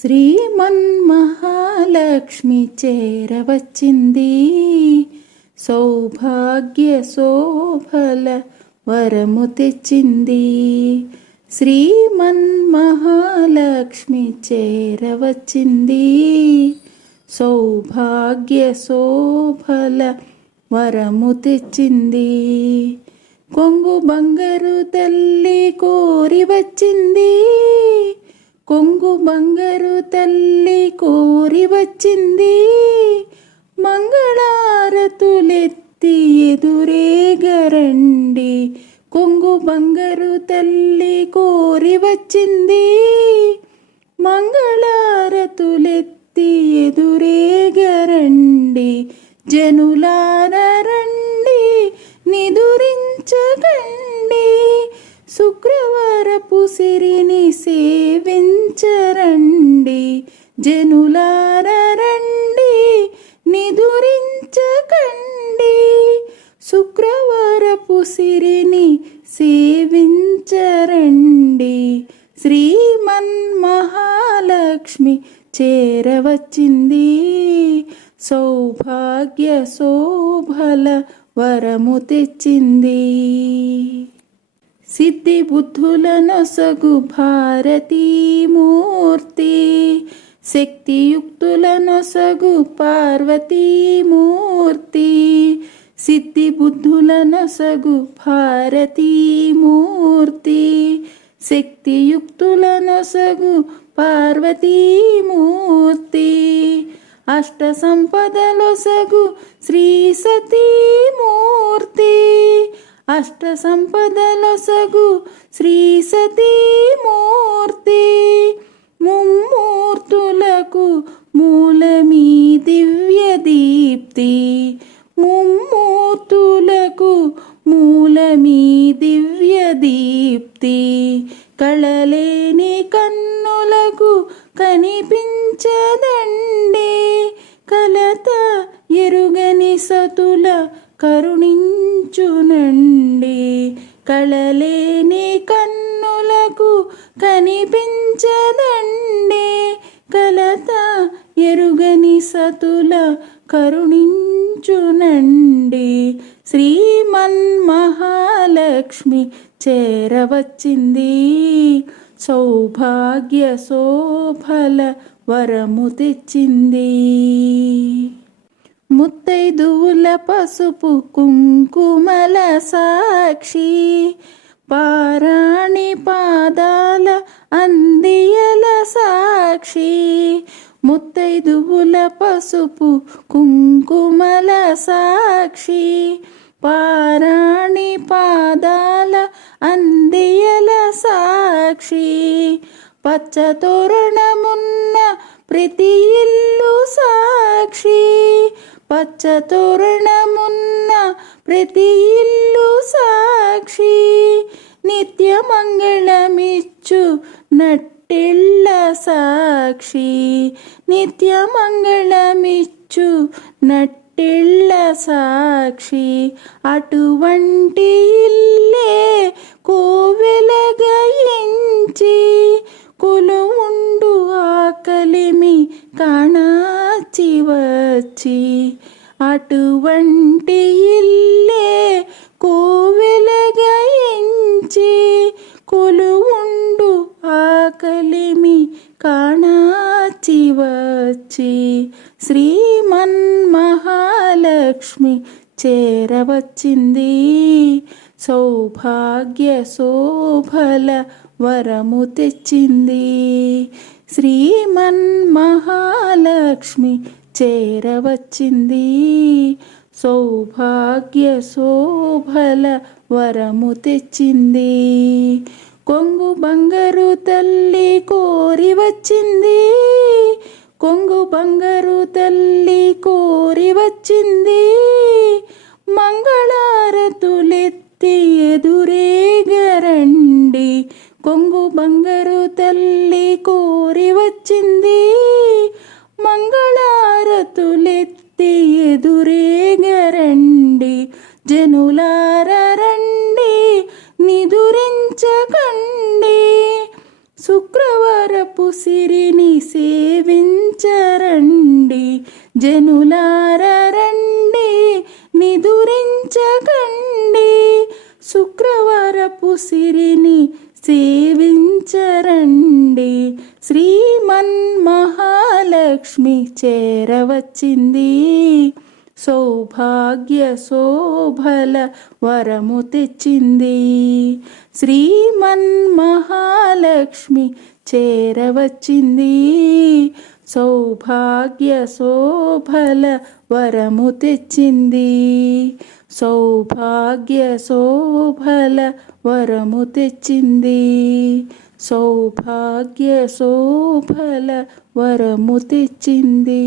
శ్రీమన్మహాలక్ష్మి చేరవచ్చింది, సౌభాగ్య శోభల వరము తెచ్చింది. శ్రీమన్మహాలక్ష్మి చేరవచ్చింది, సౌభాగ్య శోభల వరము తెచ్చింది. కొంగు బంగారు తల్లి కోరి వచ్చింది, కొంగు బంగారు తల్లి కోరి వచ్చింది. మంగళారతులెత్తి ఎదురేగరండి, కొంగు బంగారు తల్లి కోరి వచ్చింది. మంగళారతులెత్తి ఎదురేగరండి, జనులారా రండి నిదురించకండి. శుక్రవారపు సిరిని సేవించరండి, జనులారా రండి నిదురించకండి. శుక్రవారపు సిరిని సేవించరండి. శ్రీమన్మహాలక్ష్మి చేరవచ్చింది, సౌభాగ్య శోభల వరము తెచ్చింది. సిద్ధి బుద్ధులనొసగు భారతీమూర్తి, శక్తియుక్తులనొసగు పార్వతీమూర్తి. సిద్ధి బుద్ధులనొసగు భారతీమూర్తి, శక్తియుక్తులనొసగు పార్వతీమూర్తి. అష్ట సంపదలొసగు శ్రీ సతీమూర్తి, అష్ట సంపదలొసగు శ్రీ సతీమూర్తి. ముమ్మూర్తులకు మూలమీ దివ్య దీప్తి, ముమ్మూర్తులకు మూలమీ దివ్య దీప్తి. కళలేని కన్నులకు కనిపించదండి, కలత ఎరుగని సతుల కరుణించునండి. కళలేని కన్నులకు కనిపించదండి, కలత ఎరుగని సతుల కరుణించునండి. శ్రీమన్మహాలక్ష్మి చేరవచ్చింది, సౌభాగ్య శోభల వరము తెచ్చింది. ముత్తైదువుల పసుపు కుంకుమల సాక్షి, పారాణి పాదాల అందియల సాక్షి. ముత్తైదువుల పసుపు కుంకుమల సాక్షి, పారాణి పాదాల అందియల సాక్షి. పచ్చ తోరణమున్న ప్రతి ఇల్లు సాక్షి, పచ్చ తోరణమున్న ప్రతి ఇల్లు సాక్షి. నిత్య మంగళమిచ్చు నట్టిళ్ళ సాక్షి, నిత్య మంగళమిచ్చు నట్టిళ్ళ సాక్షి. అటువంటి ఇల్లే కోవెలగా ఎంచి, కొలువుండు ఆకలిమి కాణాచి వచ్చి. అటువంటి ఇల్లే కోవెలగా ఎంచి, కొలువుండు ఆకలిమి కాణాచి వచ్చి. శ్రీమన్మహాలక్ష్మి చేరవచ్చింది, సౌభాగ్య శోభల వరము తెచ్చింది. శ్రీమన్మహాలక్ష్మి చేరవచ్చింది, సౌభాగ్య శోభల వరము తెచ్చింది. కొంగు బంగారు తల్లి కోరి వచ్చింది, కొంగు బంగారు తల్లి కోరి వచ్చింది. మంగళారతులెత్తి ఎదురేగరండి, కొంగు బంగారు తల్లి కోరి వచ్చింది. మంగళారతులెత్తి ఎదురేగరండి, జనులారా రండి నిదురించకండి. శుక్రవారం శుక్రవారపు సిరిని సేవించరండి, జనులార రండి, నిదురించకండి. శుక్రవారపు సిరిని సేవించరండి, శ్రీమన్మహాలక్ష్మి చేరవచ్చింది. సౌభాగ్య శోభల వరము తెచ్చింది. శ్రీమన్మహాలక్ష్మి చేరవచ్చింది. సౌభాగ్య శోభల వరము తెచ్చింది. సౌభాగ్య శోభల వరము తెచ్చింది. సౌభాగ్య శోభల వరము తెచ్చింది.